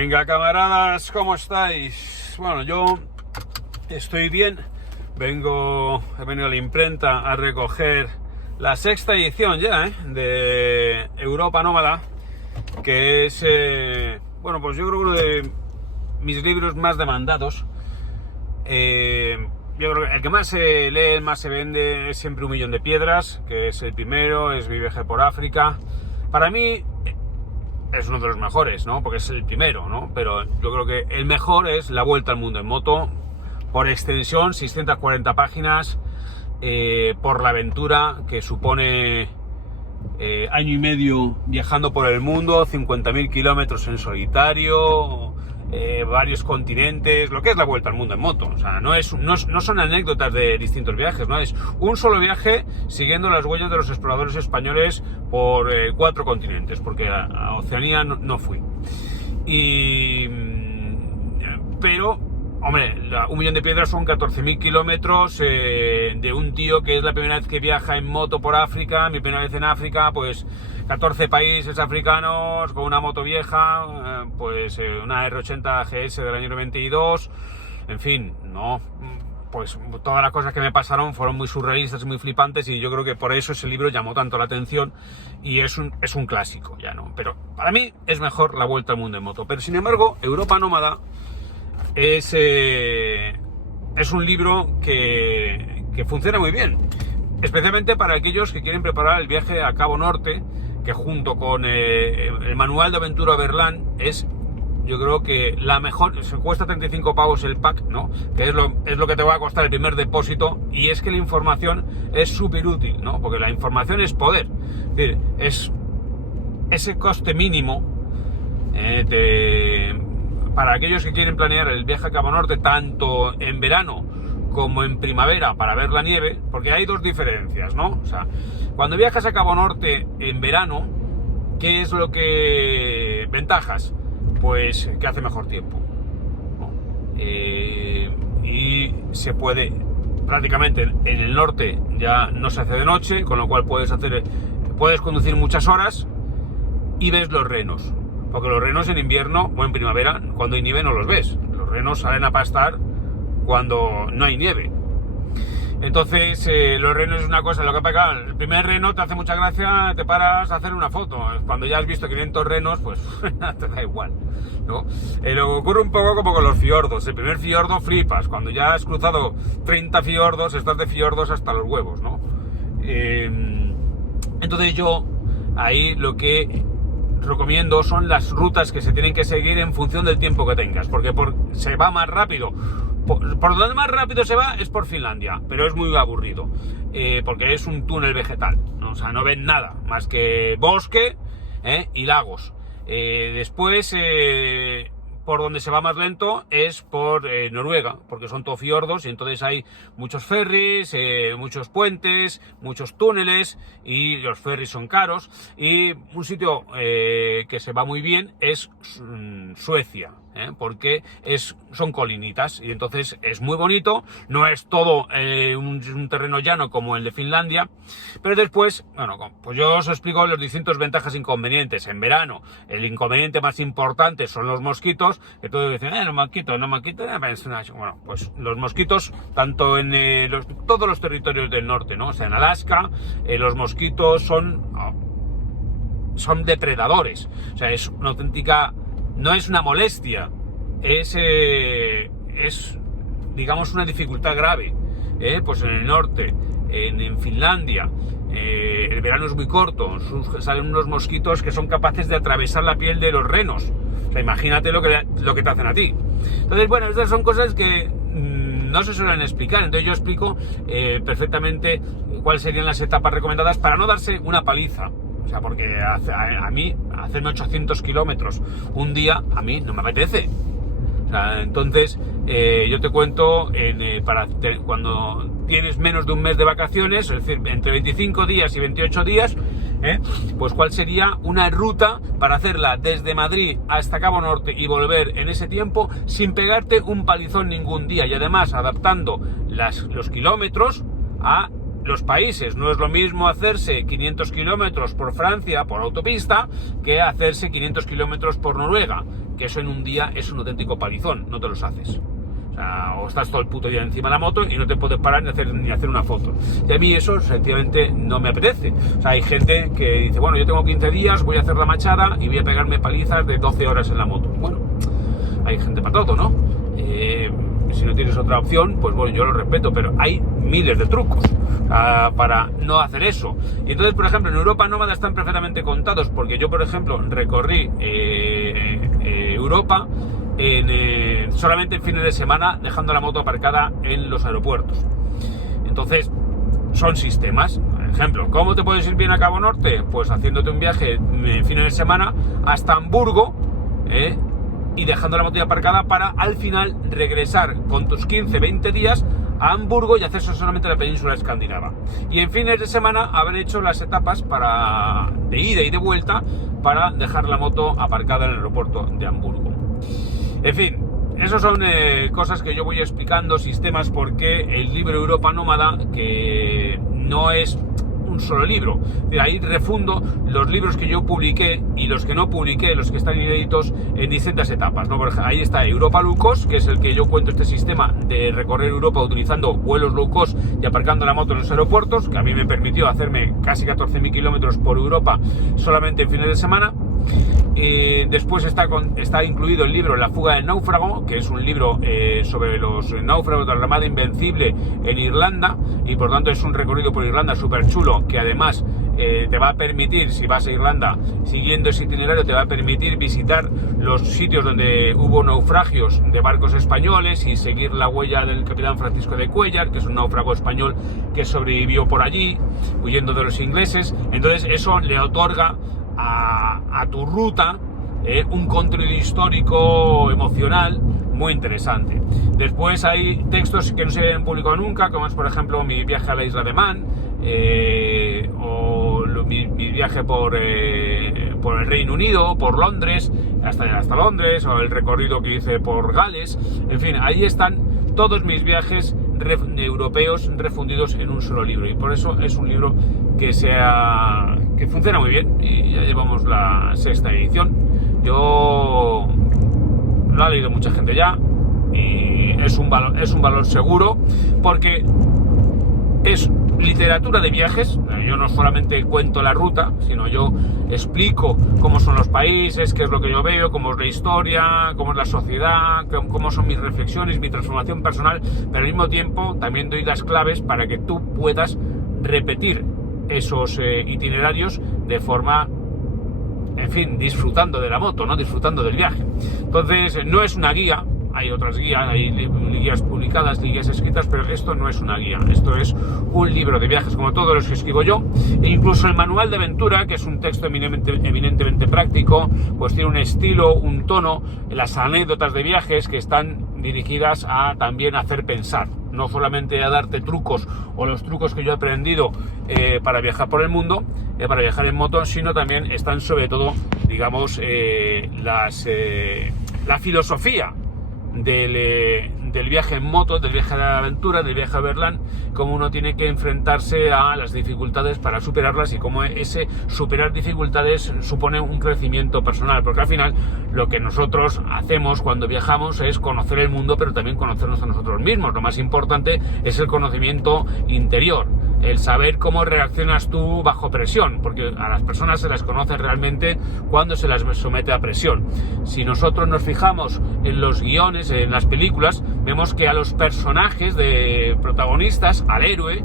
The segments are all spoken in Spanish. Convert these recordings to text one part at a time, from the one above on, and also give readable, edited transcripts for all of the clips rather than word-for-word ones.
Venga, camaradas, ¿cómo estáis? Bueno, yo estoy bien. He venido a la imprenta a recoger la sexta edición ya, de Europa Nómada, que es, bueno, pues yo creo que uno de mis libros más demandados. Yo creo que el que más se lee, el más se vende, es siempre Un Millón de Piedras, que es el primero, es Mi Viaje por África. Para mí es uno de los mejores, ¿no? Porque es el primero, ¿no? Pero yo creo que el mejor es La Vuelta al Mundo en Moto, por extensión, 640 páginas, por la aventura que supone año y medio viajando por el mundo, 50.000 kilómetros en solitario, varios continentes, lo que es la Vuelta al Mundo en Moto. O sea, no son anécdotas de distintos viajes, ¿no? Es un solo viaje siguiendo las huellas de los exploradores españoles por 4 continentes, porque a Oceanía no fui. Pero, hombre, Un Millón de Piedras son 14.000 kilómetros de un tío que es la primera vez que viaja en moto por África, mi primera vez en África, pues 14 países africanos con una moto vieja, una R80 GS del año 92, en fin, no, pues todas las cosas que me pasaron fueron muy surrealistas y muy flipantes, y yo creo que por eso ese libro llamó tanto la atención y es un clásico, ya no, pero para mí es mejor La Vuelta al Mundo en Moto. Pero sin embargo, Europa Nómada es un libro que funciona muy bien, especialmente para aquellos que quieren preparar el viaje a Cabo Norte, que junto con el manual de aventura Berlán es, yo creo que la mejor. Se cuesta 35 pavos el pack, ¿no? Que es lo que te va a costar el primer depósito, y es que la información es súper útil, ¿no? Porque la información es poder. Es decir, es ese coste mínimo para aquellos que quieren planear el viaje a Cabo Norte tanto en verano como en primavera para ver la nieve, porque hay dos diferencias, ¿no? O sea, cuando viajas a Cabo Norte en verano, ¿qué es lo que ventajas? Pues que hace mejor tiempo, ¿no? Y se puede, prácticamente en el norte ya no se hace de noche, con lo cual puedes conducir muchas horas y ves los renos, porque los renos en invierno o en primavera, cuando hay nieve, no los ves. Los renos salen a pastar cuando no hay nieve. Entonces, los renos es una cosa, lo que pasa, el primer reno te hace mucha gracia, te paras a hacer una foto. Cuando ya has visto 500 renos, pues te da igual, ¿no? Lo ocurre un poco como con los fiordos. El primer fiordo flipas, cuando ya has cruzado 30 fiordos, estás de fiordos hasta los huevos, ¿no? Entonces yo ahí lo que recomiendo son las rutas que se tienen que seguir en función del tiempo que tengas, porque se va más rápido. Por donde más rápido se va es por Finlandia, pero es muy aburrido, porque es un túnel vegetal, ¿no? O sea, no ven nada más que bosque y lagos. Después, por donde se va más lento es por Noruega, porque son todos fiordos, y entonces hay muchos ferries, muchos puentes, muchos túneles, y los ferries son caros. Y un sitio que se va muy bien es Suecia, porque son colinitas, y entonces es muy bonito. No es todo un terreno llano como el de Finlandia, pero después, bueno, pues yo os explico los distintos ventajas e inconvenientes. En verano, el inconveniente más importante son los mosquitos, que todos dicen, los mosquitos, bueno, pues los mosquitos, tanto en todos los territorios del norte, ¿no? O sea, en Alaska, los mosquitos son depredadores. O sea, es una auténtica, no es una molestia, es digamos una dificultad grave. Pues en el norte, en Finlandia, el verano es muy corto, salen unos mosquitos que son capaces de atravesar la piel de los renos. O sea, imagínate lo que te hacen a ti. Entonces, bueno, estas son cosas que no se suelen explicar. Entonces yo explico perfectamente cuáles serían las etapas recomendadas para no darse una paliza. O sea, porque a mí hacerme 800 kilómetros un día, a mí no me apetece. O sea, entonces yo te cuento, cuando tienes menos de un mes de vacaciones, es decir, entre 25 días y 28 días, pues cuál sería una ruta para hacerla desde Madrid hasta Cabo Norte y volver en ese tiempo sin pegarte un palizón ningún día, y además adaptando los kilómetros a los países. No es lo mismo hacerse 500 kilómetros por Francia por autopista que hacerse 500 kilómetros por Noruega. que eso en un día es un auténtico palizón, no te los haces. O estás todo el puto día encima de la moto y no te puedes parar ni hacer una foto. Y a mí eso sencillamente no me apetece. O sea, hay gente que dice, bueno, yo tengo 15 días, voy a hacer la machada y voy a pegarme palizas de 12 horas en la moto. Bueno, hay gente para todo, ¿no? Si no tienes otra opción, pues bueno, yo lo respeto, pero hay miles de trucos para no hacer eso. Y entonces, por ejemplo, en Europa Nómada están perfectamente contados, porque yo, por ejemplo, recorrí Europa solamente en fines de semana, dejando la moto aparcada en los aeropuertos. Entonces, son sistemas. Por ejemplo, ¿cómo te puedes ir bien a Cabo Norte? Pues haciéndote un viaje en fines de semana hasta Hamburgo, y dejando la moto aparcada para al final regresar con tus 15-20 días a Hamburgo y hacer solamente la península escandinava. Y en fines de semana haber hecho las etapas de ida y de vuelta para dejar la moto aparcada en el aeropuerto de Hamburgo. En fin, esas son cosas que yo voy explicando, sistemas, porque el libro Europa Nómada, que no es un solo libro, de ahí refundo los libros que yo publiqué y los que no publiqué, los que están inéditos en distintas etapas, ¿no? Por ejemplo, ahí está Europa Low Cost, que es el que yo cuento este sistema de recorrer Europa utilizando vuelos low cost y aparcando la moto en los aeropuertos, que a mí me permitió hacerme casi 14.000 kilómetros por Europa solamente en fines de semana. Después está incluido el libro La fuga del náufrago, que es un libro sobre los náufragos de la Armada Invencible en Irlanda, y por tanto es un recorrido por Irlanda súper chulo, que además te va a permitir, si vas a Irlanda siguiendo ese itinerario, te va a permitir visitar los sitios donde hubo naufragios de barcos españoles y seguir la huella del capitán Francisco de Cuéllar, que es un náufrago español que sobrevivió por allí huyendo de los ingleses. Entonces eso le otorga a tu ruta un contenido histórico emocional muy interesante. Después hay textos que no se habían publicado nunca, como es por ejemplo mi viaje a la isla de Man, o mi viaje por el Reino Unido, por Londres, hasta Londres, o el recorrido que hice por Gales. En fin, ahí están todos mis viajes europeos refundidos en un solo libro, y por eso es un libro que funciona muy bien, y ya llevamos la 6ª edición. Yo lo ha leído mucha gente ya, y es un valor seguro, porque es literatura de viajes. Yo no solamente cuento la ruta, sino yo explico cómo son los países, qué es lo que yo veo, cómo es la historia, cómo es la sociedad, cómo son mis reflexiones, mi transformación personal, pero al mismo tiempo también doy las claves para que tú puedas repetir esos itinerarios de forma, en fin, disfrutando de la moto, ¿no? Disfrutando del viaje. Entonces, no es una guía. Hay otras guías, hay guías publicadas, guías escritas, pero esto no es una guía, esto es un libro de viajes como todos los que escribo yo. E incluso el manual de aventura, que es un texto eminentemente práctico, pues tiene un estilo, un tono, las anécdotas de viajes que están dirigidas a también hacer pensar, no solamente a darte trucos o los trucos que yo he aprendido para viajar por el mundo, para viajar en moto, sino también están sobre todo, digamos, la filosofía del viaje en moto, del viaje de la aventura, del viaje a Berlán, cómo uno tiene que enfrentarse a las dificultades para superarlas, y cómo ese superar dificultades supone un crecimiento personal, porque al final lo que nosotros hacemos cuando viajamos es conocer el mundo, pero también conocernos a nosotros mismos. Lo más importante es el conocimiento interior, el saber cómo reaccionas tú bajo presión, porque a las personas se las conoce realmente cuando se las somete a presión. Si nosotros nos fijamos en los guiones, en las películas, vemos que a los personajes de protagonistas, al héroe,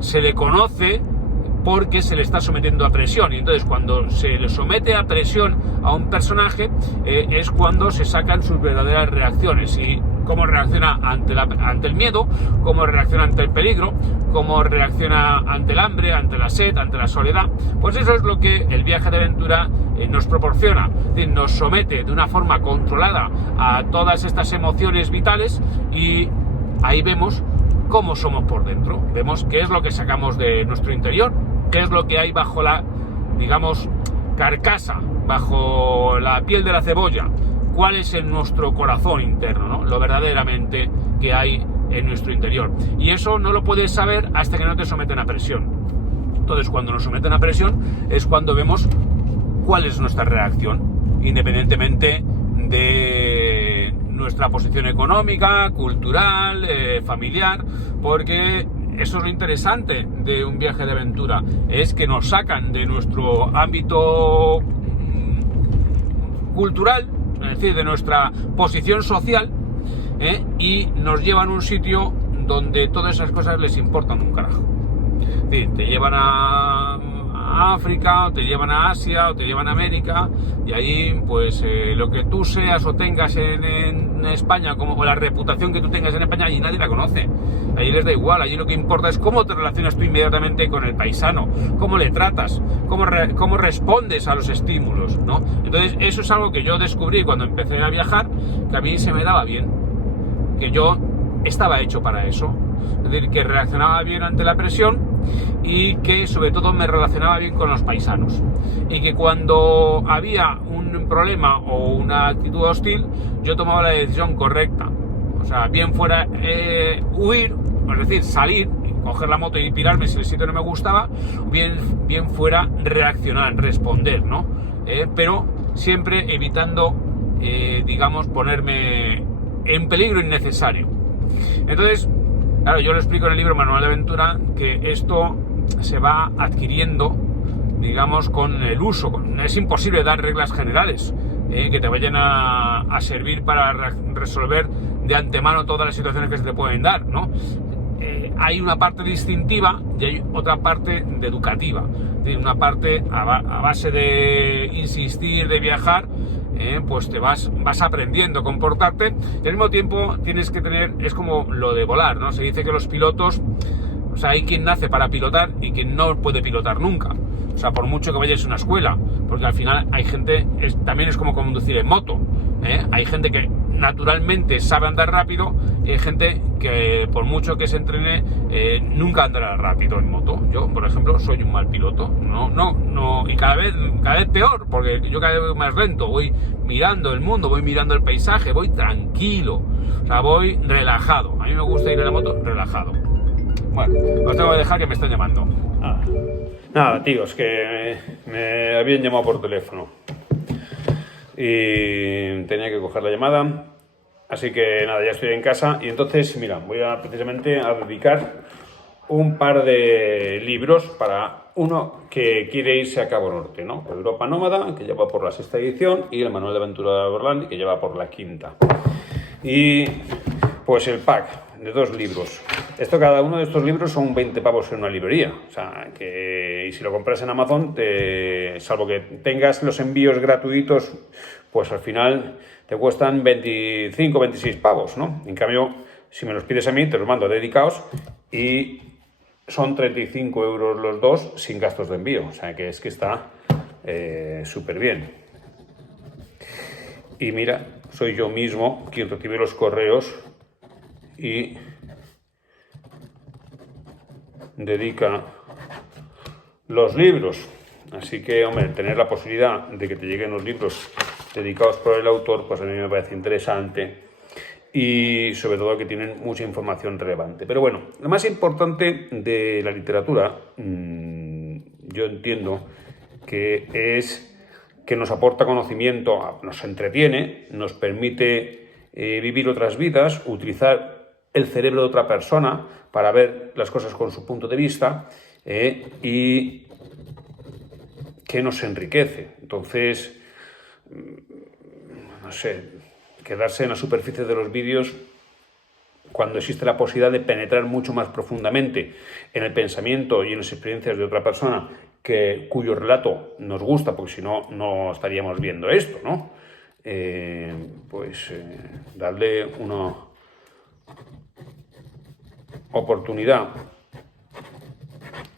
se le conoce porque se le está sometiendo a presión, y entonces cuando se le somete a presión a un personaje es cuando se sacan sus verdaderas reacciones, y cómo reacciona ante el miedo, cómo reacciona ante el peligro, cómo reacciona ante el hambre, ante la sed, ante la soledad. Pues eso es lo que el viaje de aventura nos proporciona, es decir, nos somete de una forma controlada a todas estas emociones vitales, y ahí vemos cómo somos por dentro, vemos qué es lo que sacamos de nuestro interior, qué es lo que hay bajo la, digamos, carcasa, bajo la piel de la cebolla, cuál es en nuestro corazón interno, ¿no? Lo verdaderamente que hay en nuestro interior. Y eso no lo puedes saber hasta que no te someten a presión. Entonces, cuando nos someten a presión es cuando vemos cuál es nuestra reacción, independientemente de nuestra posición económica, cultural, familiar, porque eso es lo interesante de un viaje de aventura, es que nos sacan de nuestro ámbito cultural, es decir, de nuestra posición social, y nos llevan a un sitio donde todas esas cosas les importan un carajo. Es decir, te llevan a África, o te llevan a Asia, o te llevan a América, y ahí pues lo que tú seas o tengas en España, o la reputación que tú tengas en España, allí nadie la conoce. Allí les da igual, allí lo que importa es cómo te relacionas tú inmediatamente con el paisano, cómo le tratas, cómo respondes a los estímulos, ¿no? Entonces eso es algo que yo descubrí cuando empecé a viajar, que a mí se me daba bien, que yo estaba hecho para eso, es decir, que reaccionaba bien ante la presión y que sobre todo me relacionaba bien con los paisanos, y que cuando había un problema o una actitud hostil, yo tomaba la decisión correcta. O sea, bien fuera huir, es decir, salir, coger la moto y pirarme si el sitio no me gustaba, bien fuera reaccionar, responder, ¿no? Pero siempre evitando, digamos, ponerme en peligro innecesario. Entonces, claro, yo lo explico en el libro Manual de Aventura, que esto se va adquiriendo, digamos, con el uso. Es imposible dar reglas generales que te vayan a servir para resolver de antemano todas las situaciones que se te pueden dar, ¿no? Hay una parte distintiva y hay otra parte de educativa. Es decir, una parte a base de insistir, de viajar, pues te vas aprendiendo a comportarte, y al mismo tiempo tienes que tener, es como lo de volar, ¿no? Se dice que los pilotos, o sea, hay quien nace para pilotar y quien no puede pilotar nunca. O sea, por mucho que vayas a una escuela, porque al final hay gente, también es como conducir en moto, hay gente que naturalmente sabe andar rápido, y hay gente que por mucho que se entrene nunca andará rápido en moto. Yo, por ejemplo, soy un mal piloto, no, y cada vez peor, porque yo cada vez voy más lento, voy mirando el mundo, voy mirando el paisaje, voy tranquilo, o sea, voy relajado. A mí me gusta ir en la moto relajado. Bueno, os tengo que dejar, que me están llamando. Nada, tíos, que me habían llamado por teléfono y tenía que coger la llamada, así que nada, ya estoy en casa. Y entonces, mira, voy precisamente a dedicar un par de libros para uno que quiere irse a Cabo Norte, ¿no? Europa Nómada, que ya va por la 6ª edición, y el Manual de Aventura de Orlandi, que ya va por la 5ª. Y pues el pack de 2 libros. Cada uno de estos libros son 20 pavos en una librería. O sea, y si lo compras en Amazon, salvo que tengas los envíos gratuitos, pues al final te cuestan 25, 26 pavos, ¿no? En cambio, si me los pides a mí, te los mando dedicados y son 35 euros los dos sin gastos de envío. O sea, que es que está súper bien. Y mira, soy yo mismo quien recibe los correos y dedica los libros. Así que, hombre, tener la posibilidad de que te lleguen los libros dedicados por el autor, pues a mí me parece interesante, y sobre todo que tienen mucha información relevante. Pero bueno, lo más importante de la literatura, yo entiendo que es que nos aporta conocimiento, nos entretiene, nos permite vivir otras vidas, utilizar el cerebro de otra persona para ver las cosas con su punto de vista, y que nos enriquece. Entonces, no sé, quedarse en la superficie de los vídeos cuando existe la posibilidad de penetrar mucho más profundamente en el pensamiento y en las experiencias de otra persona cuyo relato nos gusta, porque si no, no estaríamos viendo esto, ¿no? Darle una oportunidad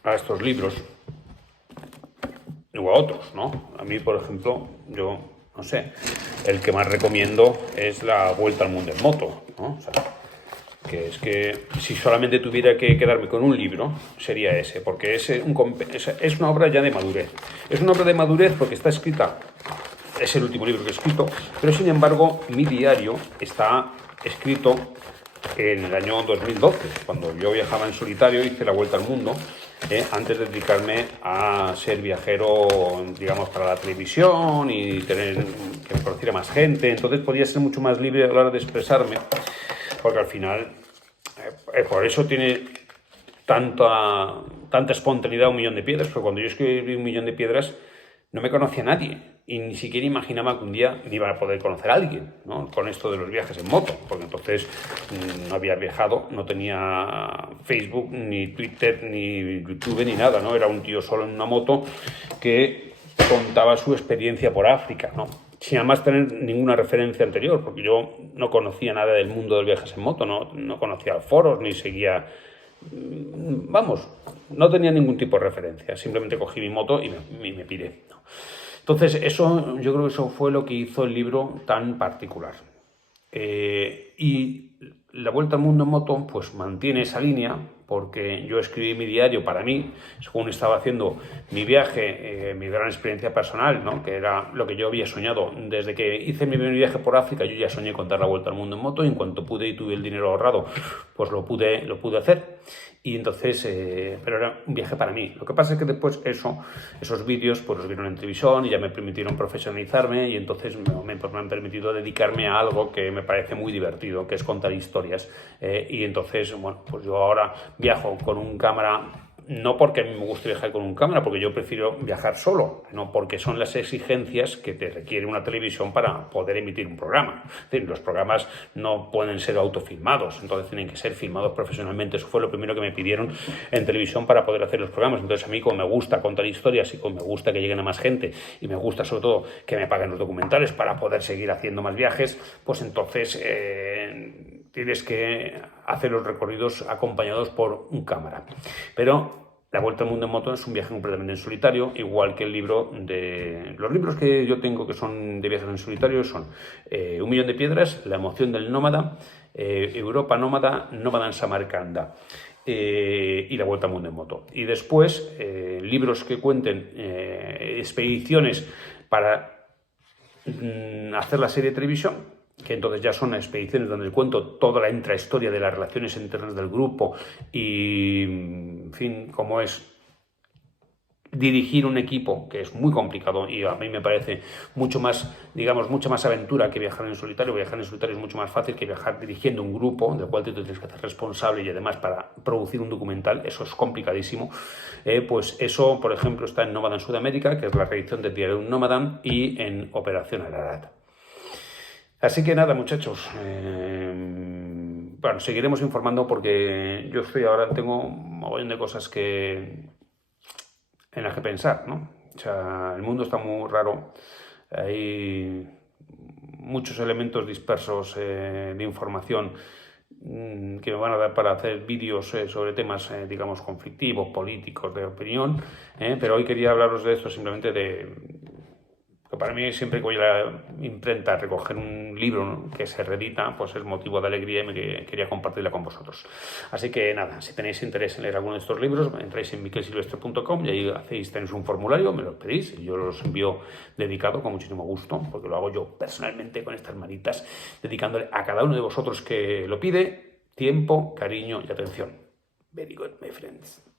a estos libros o a otros, ¿no? A mí, por ejemplo, yo, no sé, el que más recomiendo es La Vuelta al Mundo en Moto, ¿no? O sea, que es que si solamente tuviera que quedarme con un libro, sería ese, porque es una obra ya de madurez. Es una obra de madurez porque está escrita, es el último libro que he escrito, pero sin embargo mi diario está escrito en el año 2012, cuando yo viajaba en solitario, hice la vuelta al mundo, antes de dedicarme a ser viajero, digamos, para la televisión y tener que me conociera más gente. Entonces podía ser mucho más libre a la hora de expresarme, porque al final, por eso tiene tanta espontaneidad Un Millón de Piedras, porque cuando yo escribí Un Millón de Piedras no me conocía nadie y ni siquiera imaginaba que un día me iba a poder conocer a alguien, ¿no? Con esto de los viajes en moto, porque entonces no había viajado, no tenía Facebook, ni Twitter, ni YouTube, ni nada, ¿no? Era un tío solo en una moto que contaba su experiencia por África, ¿no? Sin además tener ninguna referencia anterior, porque yo no conocía nada del mundo de los viajes en moto, no conocía foros, ni seguía... Vamos, no tenía ningún tipo de referencia, simplemente cogí mi moto y me piré, ¿no? Entonces, yo creo que eso fue lo que hizo el libro tan particular. Y La Vuelta al Mundo en Moto, pues mantiene esa línea, porque yo escribí mi diario para mí, según estaba haciendo mi viaje, mi gran experiencia personal, ¿no? Que era lo que yo había soñado. Desde que hice mi primer viaje por África, yo ya soñé con dar la vuelta al mundo en moto, y en cuanto pude y tuve el dinero ahorrado, pues lo pude hacer. Y entonces, pero era un viaje para mí. Lo que pasa es que después esos vídeos pues los vieron en televisión y ya me permitieron profesionalizarme, y entonces me han permitido dedicarme a algo que me parece muy divertido, que es contar historias. Y entonces, bueno, pues yo ahora viajo con un cámara, no porque a mí me guste viajar con un cámara, porque yo prefiero viajar solo, no porque son las exigencias que te requiere una televisión para poder emitir un programa. Es decir, los programas no pueden ser autofilmados, entonces tienen que ser filmados profesionalmente. Eso fue lo primero que me pidieron en televisión para poder hacer los programas. Entonces a mí, como me gusta contar historias y como me gusta que lleguen a más gente, y me gusta sobre todo que me paguen los documentales para poder seguir haciendo más viajes, pues entonces tienes que hacer los recorridos acompañados por un cámara. Pero La Vuelta al Mundo en Moto es un viaje completamente en solitario, igual que los libros que yo tengo que son de viajes en solitario son Un Millón de Piedras, La Emoción del Nómada, Europa Nómada, Nómada en Samarcanda y La Vuelta al Mundo en Moto. Y después libros que cuenten expediciones para hacer la serie de televisión, que entonces ya son expediciones donde cuento toda la intrahistoria de las relaciones internas del grupo y, en fin, cómo es dirigir un equipo, que es muy complicado y a mí me parece mucho más, digamos, mucha más aventura que viajar en solitario. Viajar en solitario es mucho más fácil que viajar dirigiendo un grupo del cual te tienes que hacer responsable, y además para producir un documental eso es complicadísimo. Pues eso, por ejemplo, está en Nómada en Sudamérica, que es la reedición del diario de un nómada, y en Operación Ararat. Así que nada, muchachos, bueno, seguiremos informando, porque yo tengo un montón de cosas en las que pensar, ¿no? O sea, el mundo está muy raro, hay muchos elementos dispersos de información que me van a dar para hacer vídeos sobre temas, digamos, conflictivos, políticos, de opinión, pero hoy quería hablaros de esto, simplemente para mí, siempre que voy a la imprenta a recoger un libro, ¿no?, que se reedita, pues es motivo de alegría, y quería compartirla con vosotros. Así que nada, si tenéis interés en leer alguno de estos libros, entráis en miquelsilvestre.com y ahí tenéis un formulario, me lo pedís y yo los envío dedicado con muchísimo gusto, porque lo hago yo personalmente con estas manitas, dedicándole a cada uno de vosotros que lo pide tiempo, cariño y atención. Very good, my friends.